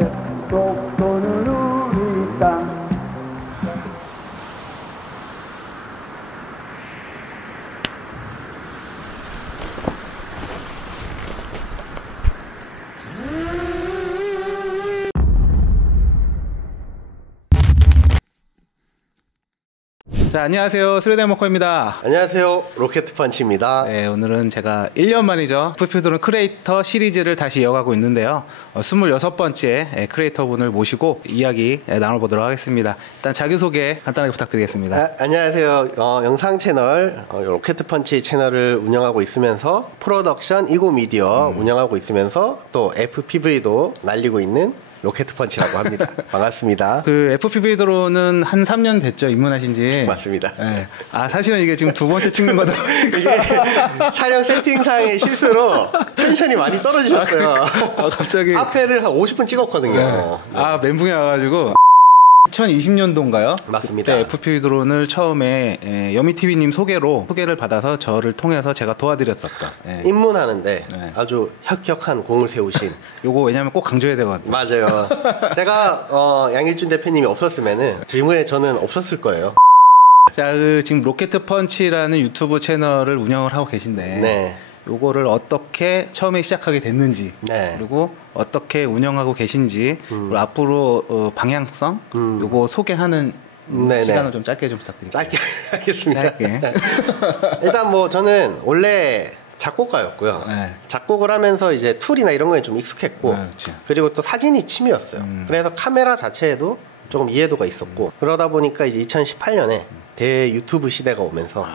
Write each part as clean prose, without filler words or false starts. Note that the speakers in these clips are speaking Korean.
속도는 우리 땅. 자, 안녕하세요. 스레데모커입니다. 안녕하세요. 로켓펀치입니다. 네, 오늘은 제가 1년 만이죠. FPV 드론 크리에이터 시리즈를 다시 이어가고 있는데요. 26번째 크리에이터 분을 모시고 이야기 나눠보도록 하겠습니다. 일단 자기소개 간단하게 부탁드리겠습니다. 안녕하세요. 영상 채널 로켓펀치 채널을 운영하고 있으면서 프로덕션 이고미디어 운영하고 있으면서 또 FPV도 날리고 있는 로켓펀치라고 합니다. 반갑습니다. 그 FPV 드론은 한 3년 됐죠, 입문하신 지. 맞습니다. 네. 아, 사실은 이게 지금 두 번째 찍는 거다. 이게 촬영 세팅상의 실수로 텐션이 많이 떨어지셨어요. 갑자기. 앞에를 한 50분 찍었거든요. 네. 아, 멘붕이 와가지고. 2020년도인가요? 맞습니다. 그때 FPV 드론을 처음에 여미TV님 소개를 받아서 저를 통해서 제가 도와드렸었던. 입문하는데 아주 혁혁한 공을 세우신. 요거 왜냐면 꼭 강조해야 되거든요. 맞아요. 제가 양일준 대표님이 없었으면은 지금의 저는 없었을 거예요. 자, 지금 로켓펀치라는 유튜브 채널을 운영을 하고 계신데 네. 요거를 어떻게 처음에 시작하게 됐는지 네. 그리고 어떻게 운영하고 계신지 그리고 앞으로 방향성 요거 소개하는 시간을 좀 짧게 좀 부탁드립니다. 짧게 하겠습니다. 짧게. 일단 뭐 저는 원래 작곡가였고요. 네. 작곡을 하면서 이제 툴이나 이런 거에 좀 익숙했고 그리고 또 사진이 취미였어요. 그래서 카메라 자체에도 조금 이해도가 있었고 그러다 보니까 이제 2018년에 대 유튜브 시대가 오면서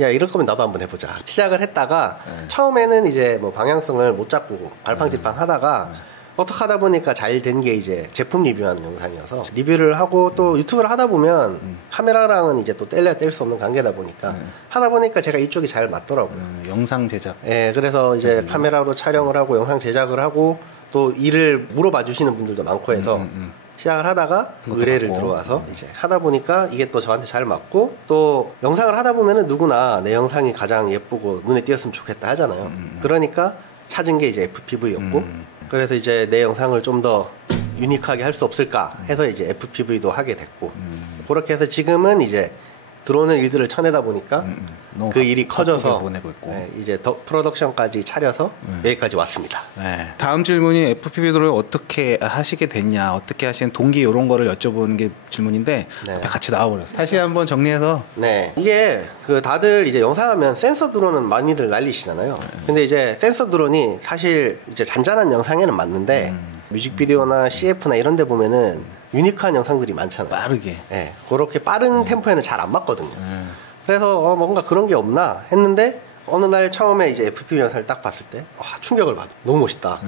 야, 이럴 거면 나도 한번 해보자 시작을 했다가 처음에는 이제 뭐 방향성을 못 잡고 갈팡질팡 하다가 어떻게 하다 보니까 잘 된 게 이제 제품 리뷰하는 영상이어서 리뷰를 하고 또 유튜브를 하다 보면 카메라랑은 이제 또 뗄래야 뗄 수 없는 관계다 보니까 하다 보니까 제가 이쪽이 잘 맞더라고요. 영상 제작. 예, 그래서 이제 카메라로 촬영을 하고 영상 제작을 하고 또 일을 물어봐 주시는 분들도 많고 해서 시작을 하다가 의뢰를 들어와서 이제 하다 보니까 이게 또 저한테 잘 맞고 또 영상을 하다 보면은 누구나 내 영상이 가장 예쁘고 눈에 띄었으면 좋겠다 하잖아요. 그러니까 찾은 게 이제 FPV였고 그래서 이제 내 영상을 좀 더 유니크하게 할 수 없을까 해서 이제 FPV도 하게 됐고 그렇게 해서 지금은 이제 들어오는 일들을 쳐내다 보니까 그 일이 커져서 보내고 있고. 네, 이제 더 프로덕션까지 차려서 여기까지 왔습니다. 네. 다음 질문이 FPV를 어떻게 하시게 됐냐, 어떻게 하시는 동기 이런 거를 여쭤보는 게 질문인데 앞에 같이 나와버렸어요. 다시 한번 정리해서. 네, 이게 그 다들 이제 영상하면 센서 드론은 많이들 날리시잖아요. 근데 이제 센서 드론이 사실 이제 잔잔한 영상에는 맞는데 뮤직비디오나 CF나 이런 데 보면은 유니크한 영상들이 많잖아요. 빠르게. 네, 그렇게 빠른 템포에는 잘 안 맞거든요. 그래서 뭔가 그런 게 없나 했는데 어느 날 처음에 이제 FPV 영상을 딱 봤을 때 충격을 받아. 너무 멋있다.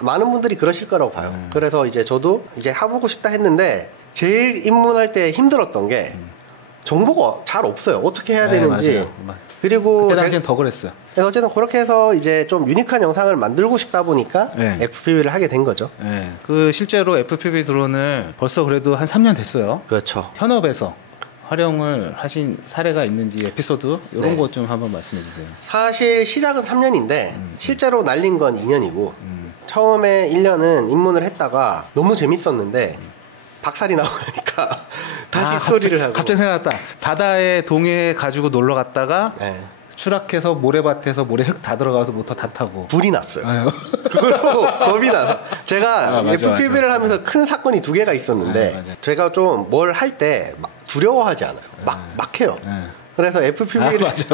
많은 분들이 그러실 거라고 봐요. 그래서 이제 저도 이제 해보고 싶다 했는데 제일 입문할 때 힘들었던 게 정보가 잘 없어요. 어떻게 해야 되는지. 맞아요. 그리고 그때 당시엔 더 그랬어요. 그래서 어쨌든 그렇게 해서 이제 좀 유니크한 영상을 만들고 싶다 보니까 FPV를 하게 된 거죠. 네. 그 실제로 FPV 드론을 벌써 그래도 한 3년 됐어요. 그렇죠. 현업에서 활용을 하신 사례가 있는지 에피소드 이런 거 좀 한번 말씀해 주세요. 사실 시작은 3년인데 실제로 날린 건 2년이고 처음에 1년은 입문을 했다가 너무 재밌었는데 박살이 나고 나니까 다시 소리를 하고 갑자기 생각났다. 바다에 동해 가지고 놀러 갔다가 추락해서 모래밭에서 모래 흙 다 들어가서 모터 다 타고 불이 났어요. 그걸로 겁이 나서 제가 FPV를 하면서 큰 사건이 2개가 있었는데 제가 좀 뭘 할 때 두려워하지 않아요. 막 해요. 그래서 FPV를 맞아.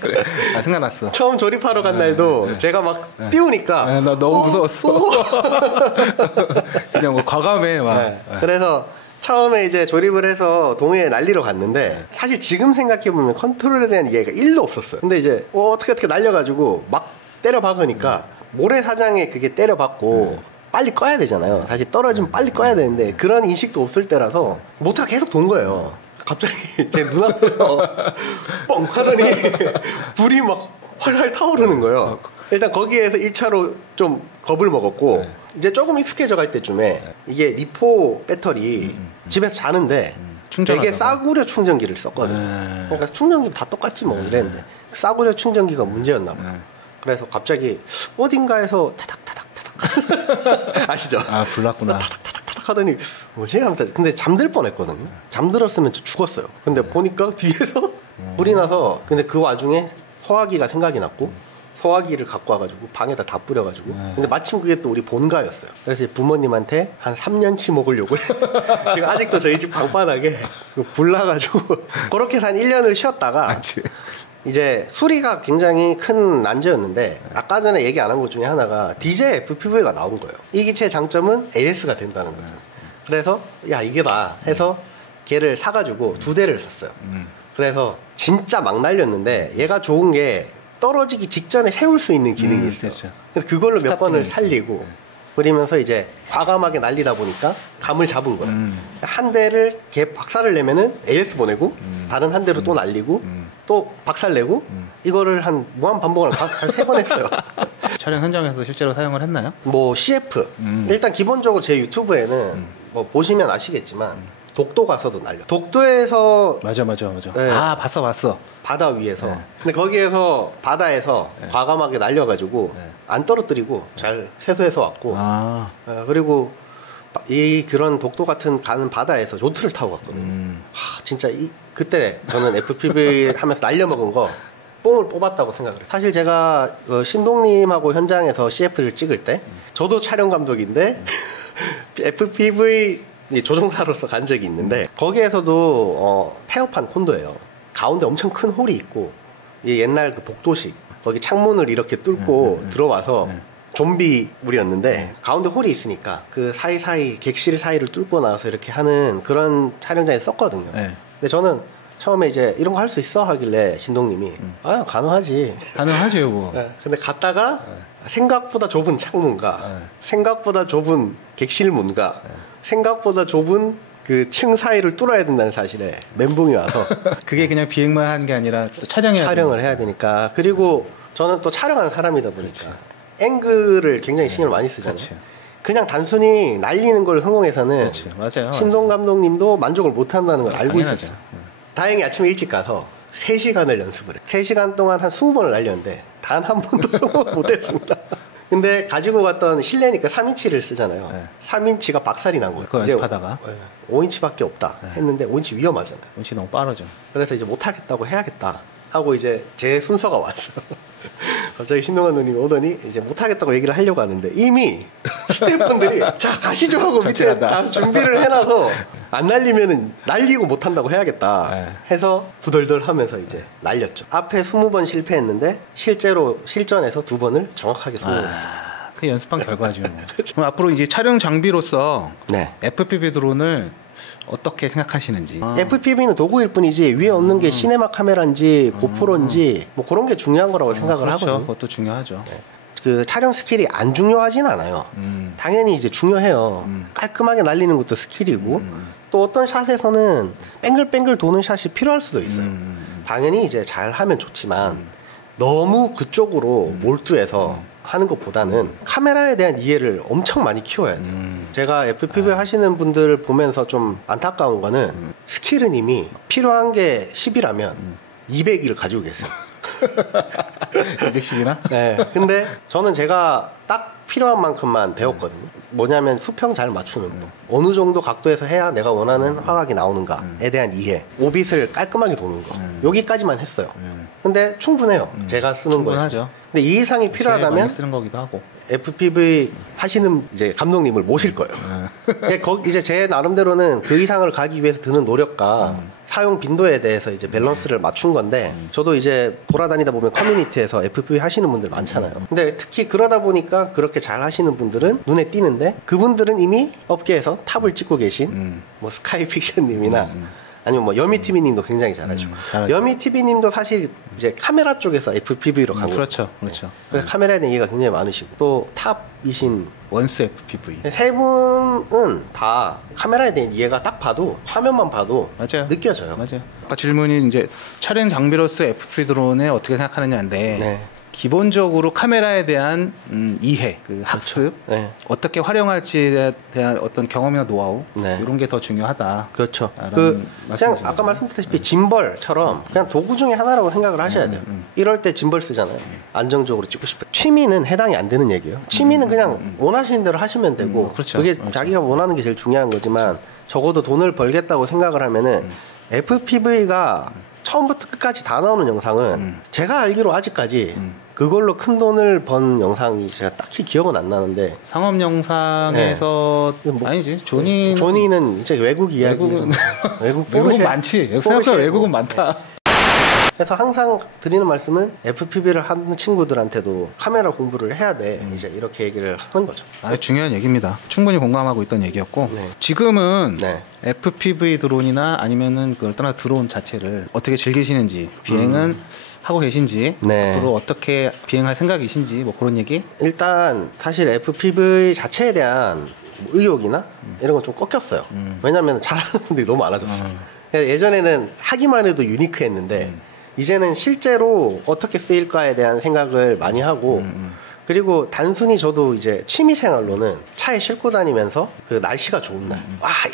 그래. 생각났어. 처음 조립하러 간 날도 제가 막 띄우니까 나 너무 무서웠어. 그냥 뭐 과감해 막. 그래서 처음에 이제 조립을 해서 동해에 날리러 갔는데 사실 지금 생각해보면 컨트롤에 대한 이해가 1도 없었어요. 근데 이제 어떻게 날려가지고 막 때려 박으니까 모래사장에 그게 때려 박고 빨리 꺼야 되잖아요. 사실 떨어지면 빨리 꺼야 되는데 그런 인식도 없을 때라서 모터가 계속 돈 거예요. 갑자기 제 눈앞에서 뻥 하더니 불이 막 활활 타오르는 거예요. 일단 거기에서 1차로 좀 겁을 먹었고 이제 조금 익숙해져 갈 때쯤에 이게 리포 배터리 집에서 자는데 되게 싸구려 충전기를 썼거든요. 그러니까 충전기 다 똑같지 뭐 이랬는데 싸구려 충전기가 문제였나 봐요. 그래서 갑자기 어딘가에서 타닥타닥 아시죠? 아, 불났구나. 타닥타닥 하더니 뭐지? 하면서 근데 잠들 뻔했거든요. 잠들었으면 죽었어요. 근데 보니까 뒤에서 불이 나서 근데 그 와중에 소화기가 생각이 났고 소화기를 갖고 와가지고 방에다 다 뿌려가지고 근데 마침 그게 또 우리 본가였어요. 그래서 부모님한테 한 3년치 먹으려고 지금 아직도 저희 집 방바닥에 불 나가지고 그렇게 한 1년을 쉬었다가 이제 수리가 굉장히 큰 난제였는데 아까 전에 얘기 안 한 것 중에 하나가 DJ FPV가 나온 거예요. 이 기체의 장점은 AS가 된다는 거죠. 그래서 야 이게다 해서 걔를 사가지고 2대를 샀어요. 그래서 진짜 막 날렸는데 얘가 좋은 게 떨어지기 직전에 세울 수 있는 기능이 있어요. 그렇죠. 그래서 그걸로 몇 번을 기능이지. 살리고 그러면서 이제 과감하게 날리다 보니까 감을 잡은 거예요. 한 대를 걔 박살을 내면은 AS 보내고 다른 한 대로 또 날리고 또 박살 내고 이거를 한 무한 반복을 한 3번 했어요. 촬영 현장에서 실제로 사용을 했나요? 뭐 CF 일단 기본적으로 제 유튜브에는 뭐 보시면 아시겠지만 독도 가서도 날려. 독도에서 맞아. 네. 아, 봤어. 바다 위에서. 네. 근데 거기에서 바다에서 과감하게 날려가지고 네. 안 떨어뜨리고 잘 세수해서 왔고. 아, 그리고 그런 독도 같은 가는 바다에서 요트를 타고 갔거든요. 진짜 그때 저는 FPV 하면서 날려먹은 거 뽕을 뽑았다고 생각을 해요. 사실 제가 신동님하고 현장에서 CF를 찍을 때 저도 촬영 감독인데 FPV 조종사로서 간 적이 있는데 거기에서도 폐업한 콘도예요. 가운데 엄청 큰 홀이 있고 옛날 그 복도식 거기 창문을 이렇게 뚫고 들어와서 좀비물이었는데 가운데 홀이 있으니까 그 사이사이 객실 사이를 뚫고 나와서 이렇게 하는 그런 촬영장에 썼거든요. 네. 근데 저는 처음에 이제 이런 거 할 수 있어 하길래 신동님이 아 가능하지. 가능하죠, 뭐. 네. 근데 갔다가 생각보다 좁은 창문과 생각보다 좁은 객실 문과 생각보다 좁은 그 층 사이를 뚫어야 된다는 사실에 멘붕이 와서 그게 그냥 비행만 하는 게 아니라 또 촬영을 해야 되니까. 그리고 저는 또 촬영하는 사람이다 보니까 앵글을 굉장히 신경을 많이 쓰잖아요. 그렇지. 그냥 단순히 날리는 걸 성공해서는 그렇지. 맞아요. 신동 감독님도 만족을 못 한다는 걸 알고 당연하죠. 있었어요. 다행히 아침에 일찍 가서 3시간을 연습을 해요. 3시간 동안 한 20번을 날렸는데 단 한 번도 성공 못 했습니다. 근데 가지고 갔던 실내니까 3인치를 쓰잖아요. 네. 3인치가 박살이 난 거예요. 그거 연습하다가 5인치밖에 없다 했는데 5인치 위험하잖아요. 운치 너무 빠르죠. 그래서 이제 못하겠다고 해야겠다 하고 이제 제 순서가 왔어요. 갑자기 신동 감독님이 오더니 이제 못하겠다고 얘기를 하려고 하는데 이미 스태프분들이 자 가시죠 하고 밑에 자체한다. 다 준비를 해놔서 안 날리면은 날리고 못한다고 해야겠다 네. 해서 부덜덜 하면서 이제 날렸죠. 앞에 20번 실패했는데 실제로 실전에서 2번을 정확하게 성공했어요. 그 연습한 결과죠. 뭐. 그럼 앞으로 이제 촬영 장비로서 네. FPV 드론을 어떻게 생각하시는지. FPV는 도구일 뿐이지 위에 없는 게 시네마 카메라인지 고프로인지 뭐 그런 게 중요한 거라고 생각을 그렇죠. 하거든요. 그것도 중요하죠. 그 촬영 스킬이 안 중요하진 않아요. 당연히 이제 중요해요. 깔끔하게 날리는 것도 스킬이고 또 어떤 샷에서는 뱅글뱅글 도는 샷이 필요할 수도 있어요. 당연히 이제 잘 하면 좋지만 너무 그쪽으로 몰두해서 하는 것보다는 카메라에 대한 이해를 엄청 많이 키워야 돼요. 제가 FPV 하시는 분들 보면서 좀 안타까운 거는 스킬은 이미 필요한 게 10이라면 200을 가지고 계세요. 210이나? 네. 근데 저는 제가 딱 필요한 만큼만 배웠거든요. 뭐냐면 수평 잘 맞추는 거. 어느 정도 각도에서 해야 내가 원하는 화각이 나오는가에 대한 이해. 오빗을 깔끔하게 도는 거. 여기까지만 했어요. 근데 충분해요. 제가 쓰는 거예요. 충분하죠. 근데 이 이상이 제일 많이 필요하다면 쓰는 거기도 하고. FPV 하시는 이제 감독님을 모실 거예요. 이제 제 나름대로는 그 이상을 가기 위해서 드는 노력과 사용 빈도에 대해서 이제 밸런스를 맞춘 건데 저도 이제 돌아다니다 보면 커뮤니티에서 FPV 하시는 분들 많잖아요. 근데 특히 그러다 보니까 그렇게 잘 하시는 분들은 눈에 띄는데 그분들은 이미 업계에서 탑을 찍고 계신 뭐 스카이픽션님이나 아니면 뭐 여미TV님도 굉장히 잘하시고 잘하죠. 여미TV님도 사실 이제 카메라 쪽에서 FPV로 가고 그렇죠. 그렇죠. 그래서 카메라에 대한 이해가 굉장히 많으시고 또 탑이신 원스 FPV. 세 분은 다 카메라에 대한 이해가 딱 봐도 화면만 봐도 맞아요. 느껴져요. 맞아요. 아까 질문이 이제 촬영 장비로서 FPV 드론을 어떻게 생각하느냐인데 네. 기본적으로 카메라에 대한 이해, 그 학습, 네. 어떻게 활용할지에 대한 어떤 경험이나 노하우 네. 이런 게 더 중요하다. 그렇죠. 라는 그냥 말씀이신 아까 거죠. 말씀드렸다시피 짐벌처럼 그냥 도구 중에 하나라고 생각을 하셔야 돼요. 이럴 때 짐벌 쓰잖아요. 안정적으로 찍고 싶어요. 취미는 해당이 안 되는 얘기예요. 취미는 그냥 원하시는 대로 하시면 되고 그렇죠. 그게 그렇죠. 자기가 원하는 게 제일 중요한 거지만 적어도 돈을 벌겠다고 생각을 하면은 FPV가 처음부터 끝까지 다 나오는 영상은 제가 알기로 아직까지 그걸로 큰 돈을 번 영상이 제가 딱히 기억은 안 나는데 상업 영상에서 네. 뭐- 아니지 조니는 조니는 이제 외국 이야기 외국은 외국 외국은 포르쉐- 많지. 생각보다 포르쉐 외국은 뭐. 많다. 그래서 항상 드리는 말씀은 FPV를 하는 친구들한테도 카메라 공부를 해야 돼. 이제 이렇게 얘기를 하는 거죠. 아주 중요한 얘기입니다. 충분히 공감하고 있던 얘기였고 네. 지금은 네. FPV 드론이나 아니면은 그걸 떠나 드론 자체를 어떻게 즐기시는지 비행은 하고 계신지 네. 앞으로 어떻게 비행할 생각이신지 뭐 그런 얘기? 일단 사실 FPV 자체에 대한 뭐 의욕이나 이런 건 좀 꺾였어요. 왜냐하면 잘하는 분들이 너무 많아졌어요. 예전에는 하기만 해도 유니크했는데 이제는 실제로 어떻게 쓰일까에 대한 생각을 많이 하고 그리고 단순히 저도 이제 취미 생활로는 차에 싣고 다니면서 그 날씨가 좋은 날,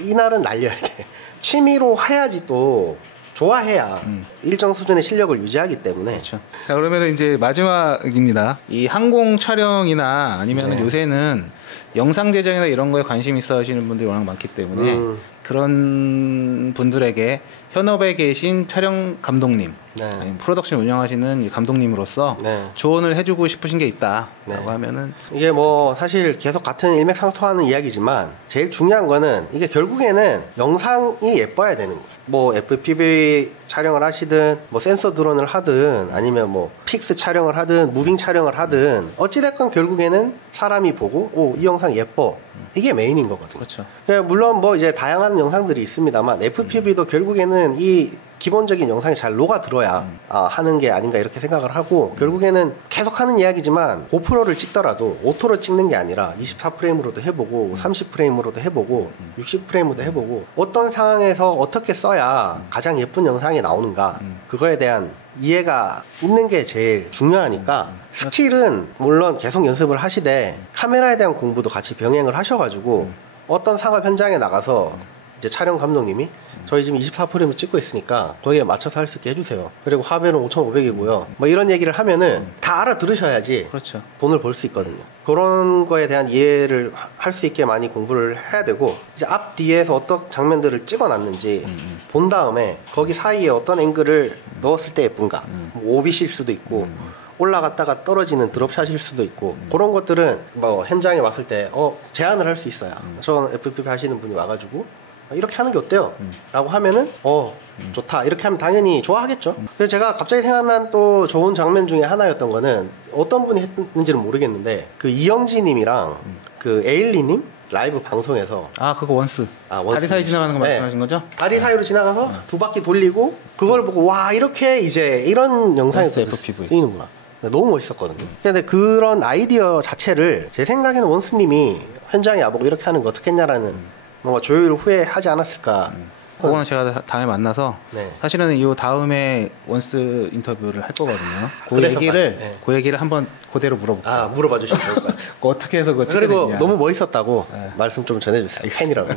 이 날은 날려야 돼. 취미로 해야지 또 좋아해야 일정 수준의 실력을 유지하기 때문에. 그렇죠. 자 그러면 이제 마지막입니다. 이 항공 촬영이나 아니면 요새는 영상 제작이나 이런 거에 관심 있어 하시는 분들이 워낙 많기 때문에 그런 분들에게 현업에 계신 촬영 감독님, 네. 아니면 프로덕션 운영하시는 이 감독님으로서 네. 조언을 해주고 싶으신 게 있다라고 네. 하면은 이게 뭐 사실 계속 같은 일맥상통하는 이야기지만 제일 중요한 거는 이게 결국에는 영상이 예뻐야 되는 거예요. 뭐 FPV 촬영을 하시든 뭐 센서 드론을 하든 아니면 뭐 픽스 촬영을 하든 무빙 촬영을 하든 어찌됐건 결국에는 사람이 보고 오, 이 영상 예뻐. 이게 메인인 거거든요. 그렇죠. 물론 뭐 이제 다양한 영상들이 있습니다만 FPV도 결국에는 이 기본적인 영상이 잘 녹아 들어야 하는 게 아닌가 이렇게 생각을 하고 결국에는 계속 하는 이야기지만 고프로를 찍더라도 오토로 찍는 게 아니라 24프레임으로도 해보고 30프레임으로도 해보고 60프레임으로도 해보고 어떤 상황에서 어떻게 써야 가장 예쁜 영상이 나오는가 그거에 대한 이해가 있는 게 제일 중요하니까 스킬은 물론 계속 연습을 하시되 카메라에 대한 공부도 같이 병행을 하셔가지고 어떤 상업 현장에 나가서 이제 촬영 감독님이 저희 지금 24프레임을 찍고 있으니까 거기에 맞춰서 할 수 있게 해주세요. 그리고 화면은 5,500이고요. 뭐 이런 얘기를 하면은 다 알아들으셔야지 그렇죠. 돈을 벌 수 있거든요. 그런 거에 대한 이해를 할 수 있게 많이 공부를 해야 되고 이제 앞 뒤에서 어떤 장면들을 찍어놨는지 본 다음에 거기 사이에 어떤 앵글을 넣었을 때 예쁜가 뭐 오비실 수도 있고 올라갔다가 떨어지는 드롭샷일 수도 있고 그런 것들은 뭐 현장에 왔을 때 제안을 할 수 있어요. 저 FPV 하시는 분이 와가지고 이렇게 하는 게 어때요? 라고 하면은 좋다 이렇게 하면 당연히 좋아하겠죠. 그래서 제가 갑자기 생각난 또 좋은 장면 중에 하나였던 거는 어떤 분이 했는지는 모르겠는데 그 이영지 님이랑 그 에일리 님 라이브 방송에서 아 그거 원스. 원스 다리 사이 지나가는 거 네. 말씀하신 거죠? 다리 사이로 지나가서 두 바퀴 돌리고 그걸 보고 와 이렇게 이제 이런 영상이 원스 FPV. 쓰이는구나. 너무 멋있었거든요. 근데 그런 아이디어 자체를 제 생각에는 원스님이 현장에 와보고 이렇게 하는 거 어떻겠냐라는 뭔가 조율 후에 하지 않았을까. 그거는 제가 다음에 만나서 네. 사실은 이 다음에 원스 인터뷰를 할 거거든요. 그 그래서 얘기를 네. 그 얘기를 한번 그대로 물어볼게요. 물어봐 주시면 좋을 것 같아요. 그거 어떻게 해서 그거 그리고 찍어냈냐. 너무 멋있었다고 말씀 좀 전해주세요. 팬이라고.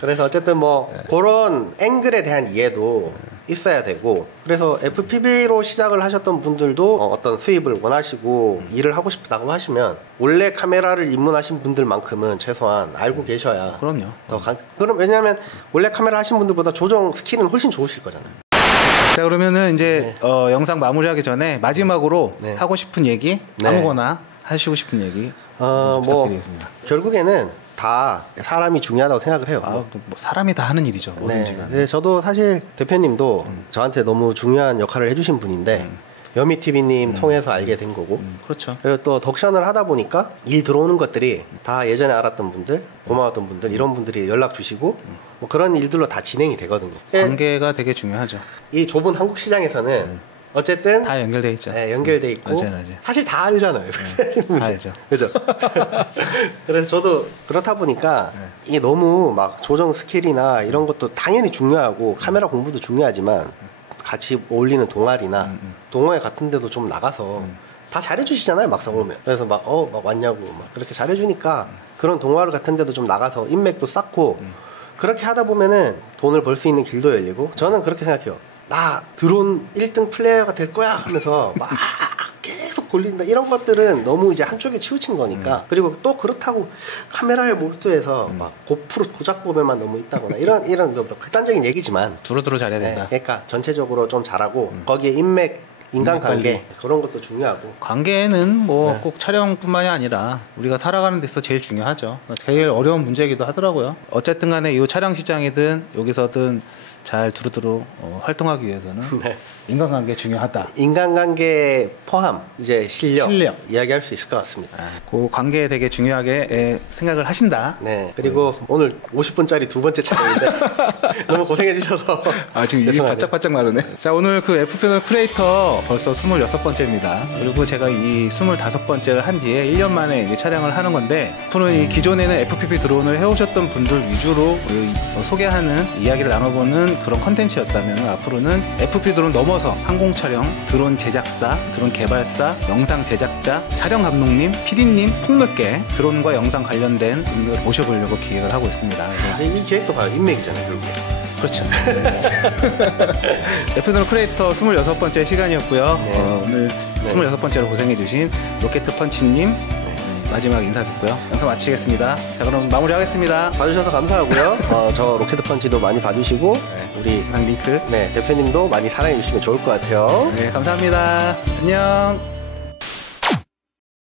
그래서 어쨌든 뭐 그런 앵글에 대한 이해도 있어야 되고 그래서 FPV로 시작을 하셨던 분들도 어떤 수입을 원하시고 일을 하고 싶다고 하시면 원래 카메라를 입문하신 분들만큼은 최소한 알고 계셔야 그럼요. 그럼 왜냐하면 원래 카메라 하신 분들보다 조정 스킬은 훨씬 좋으실 거잖아요. 자 그러면은 이제 영상 마무리하기 전에 마지막으로 네. 하고 싶은 얘기 네. 아무거나 하시고 싶은 얘기 뭐 부탁드리겠습니다. 결국에는 다 사람이 중요하다고 생각을 해요. 뭐 사람이 다 하는 일이죠. 뭐든지가. 네, 저도 사실 대표님도 저한테 너무 중요한 역할을 해주신 분인데 여미TV님 통해서 알게 된 거고 그렇죠. 그리고 또 덕션을 하다 보니까 일 들어오는 것들이 다 예전에 알았던 분들 고마웠던 분들 이런 분들이 연락 주시고 뭐 그런 일들로 다 진행이 되거든요. 관계가 되게 중요하죠. 이 좁은 한국 시장에서는 어쨌든 다 연결돼 있죠. 네, 연결돼 있고 맞아요. 사실 다 알잖아요. 다 알죠. 그죠? 그래서 저도 그렇다 보니까 이게 너무 막 조정 스킬이나 이런 것도 당연히 중요하고 카메라 공부도 중요하지만 같이 어울리는 동아리나 동호회 같은 데도 좀 나가서 다 잘해주시잖아요, 막상 오면. 그래서 막 왔냐고 막 그렇게 잘해주니까 그런 동아리 같은 데도 좀 나가서 인맥도 쌓고 그렇게 하다 보면은 돈을 벌 수 있는 길도 열리고, 저는 그렇게 생각해요. 나 드론 1등 플레이어가 될 거야 하면서 막 계속 돌린다, 이런 것들은 너무 이제 한쪽에 치우친 거니까. 그리고 또 그렇다고 카메라에 몰두해서 막 고프로 도작 보면만 너무 있다거나 이런 극단적인 얘기지만 두루두루 잘해야 된다. 그러니까 전체적으로 좀 잘하고 거기에 인맥, 인간관계 그런 것도 중요하고. 관계는 뭐 꼭 촬영뿐만이 아니라 우리가 살아가는 데서 제일 중요하죠. 제일 어려운 문제이기도 하더라고요. 어쨌든 간에 이 촬영 시장이든 여기서든 잘 두루두루 활동하기 위해서는 네. 인간관계 중요하다. 인간관계 포함 이제 실력 이야기할 수 있을 것 같습니다. 그 관계에 되게 중요하게 생각을 하신다. 네. 그리고 오늘 50분짜리 두 번째 촬영인데 너무 고생해 주셔서 지금 입이 바짝바짝 마르네. 자, 오늘 그 FP들 크리에이터 벌써 26번째입니다. 그리고 제가 이 25번째를 한 뒤에 1년 만에 이제 촬영을 하는 건데, 앞으로 이 기존에는 FPV 드론을 해오셨던 분들 위주로 소개하는 이야기를 나눠보는 그런 컨텐츠였다면, 앞으로는 FPV 드론 넘어서 항공 촬영, 드론 제작사, 드론 개발사, 영상 제작자, 촬영 감독님, PD님 폭넓게 드론과 영상 관련된 분들 모셔보려고 기획을 하고 있습니다. 이 기획도 봐요. 인맥이잖아요, 결국에. 그렇죠. FPV 크리에이터 26번째 시간이었고요. 네. 오늘 26번째로 고생해주신 로켓펀치님 마지막 인사 듣고요. 영상 마치겠습니다. 자, 그럼 마무리하겠습니다. 봐주셔서 감사하고요. 저 로켓펀치도 많이 봐주시고 우리 영상 링크 대표님도 많이 사랑해 주시면 좋을 것 같아요. 네, 감사합니다. 안녕.